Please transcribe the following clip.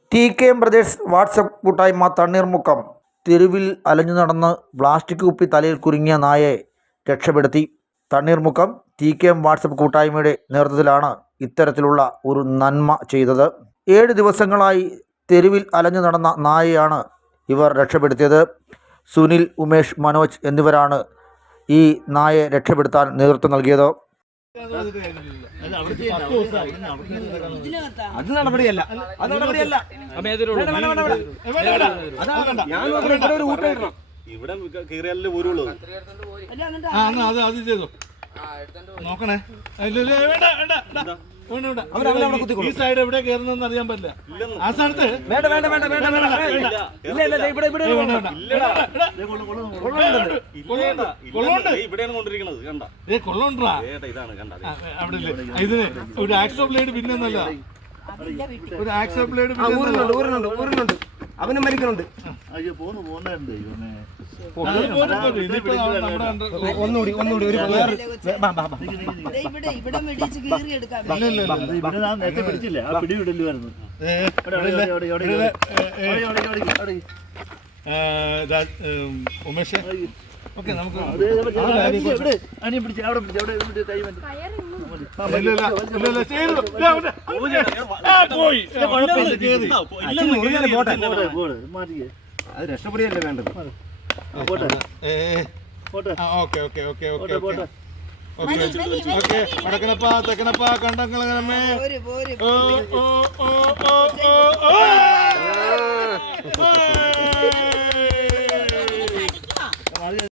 TKM brothers WhatsApp കൂട്ടായ്മ തണ്ണീർമുക്കം തെരുവിൽ അലഞ്ഞു നടന്ന് പ്ലാസ്റ്റിക് കുപ്പി തലയിൽ കുരുങ്ങിയ നായയെ രക്ഷപ്പെടുത്തി. തണ്ണീർമുക്കം TKM വാട്സപ്പ് കൂട്ടായ്മയുടെ നേതൃത്വത്തിലാണ് ഇത്തരത്തിലുള്ള ഒരു നന്മ ചെയ്തത്. 7 ദിവസങ്ങളായി തെരുവിൽ അലഞ്ഞു നടന്ന നായയാണ് ഇവർ രക്ഷപ്പെടുത്തിയത്. സുനിൽ, ഉമേഷ്, മനോജ് എന്നിവരാണ് ഈ നായയെ രക്ഷപ്പെടുത്താൻ നേതൃത്വം നൽകിയത്. അത് നടപടിയല്ല. ഇവിടെ കീറിയാലേ ഊരുള്ളൂ. നോക്കണേ, ഈ സൈഡ് എവിടെ കയറുന്നെന്ന് അറിയാൻ പറ്റില്ല. ആ സ്ഥാനത്ത് ഇവിടെയാണ് കൊണ്ടിരിക്കുന്നത്. കണ്ട കൊള്ളണ്ടാ ഇതാണ് കണ്ട അവിടെ ഇതിന് ഒരു ആക്സോ ബ്ലേഡ് പിന്നൊന്നല്ല, ഒരു ആക്സോ ബ്ലേഡ് ഊരുന്നുണ്ട്, അവനും മരിക്കുന്നുണ്ട്. ഒന്നുകൂടി ഉമേഷ്, ഓക്കെ നമുക്ക് അത് രക്ഷപ്പെടുകയല്ലേ വേണ്ടത്. വടക്കനപ്പാ തെക്കനപ്പാ കണ്ടങ്ങളെ ഓ